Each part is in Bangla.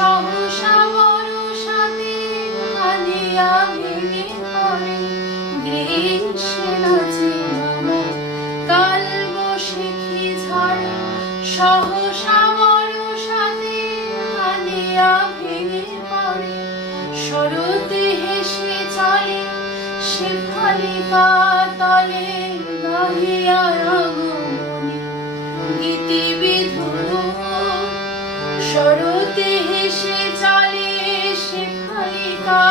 সহসা বর্ষাতে কাঁদিয়া ভেঙে পড়ে গ্রীষ্মে নাচে আমার কাল বৈশাখী ঝড়ে। সহসা বর্ষাতে কাঁদিয়া ভেঙে পড়ে শরতে হেসে চলে শেফালিকা তলে গাহিয়া আগমনী গীতিবিধুর। শরতে হেসে চলে শেফালিকা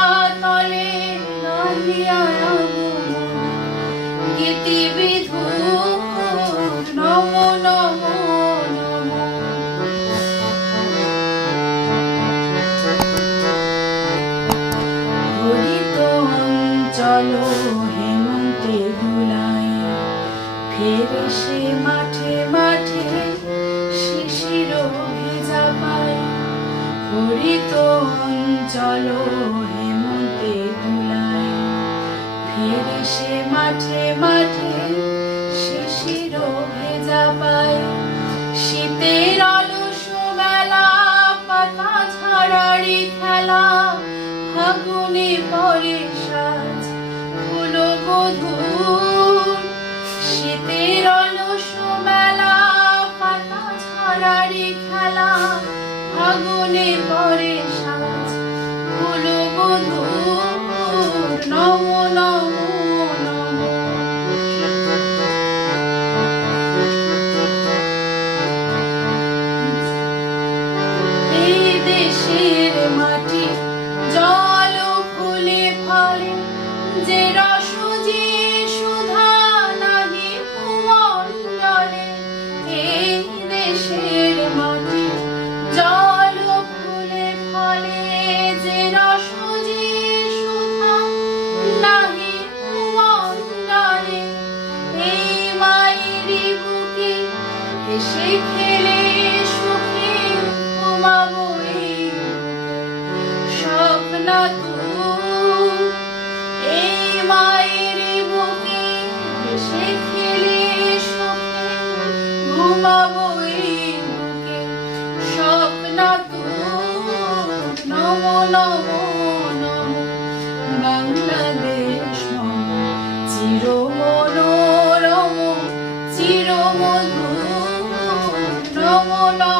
তলে গাহিয়া আগমনী গীতিবিধুর। নমো নমো নমো। হরিত অঞ্চল হেমন্তে ধুলায় ফেরে সে মাঠে মাঠে শিশির ভেজা পায়। হরিত অঞ্চল হেমন্তে ধুলায় ফেরে সে মাঠে মাঠে শিশির ভেজা পায়। শীতের অলস বেলা পাতা ঝাড়ারি খেলা ফাগুনে পরে সাজ ফুল বধূর। শীতের অলস বেলা পাতা ঝাড়ারি খেলা ফাগুনে পরে সাজ ফুল বধূর। নমো নমো নমো। এই দেশের মাটি জল ফুলে ফলে যে রস যে সুধা নাহি ভূমণ্ডলে। এই দেশের মাটি জল ফুলে ফলে যে রস যে সুধা নাহি ভূমণ্ডলে। এই মায়েরই বুকে হেসে খেলে সুখে ঘুমাবো এই স্বপ্না তুই। এই মায়ের বুকে হেসে খেলে সুখে ঘুমাবো এই বুকে স্বপ্না তুই। নমো নমো নমো। বাংলাদেশ মম চির মনোরম চির মধুর। নমো নমো।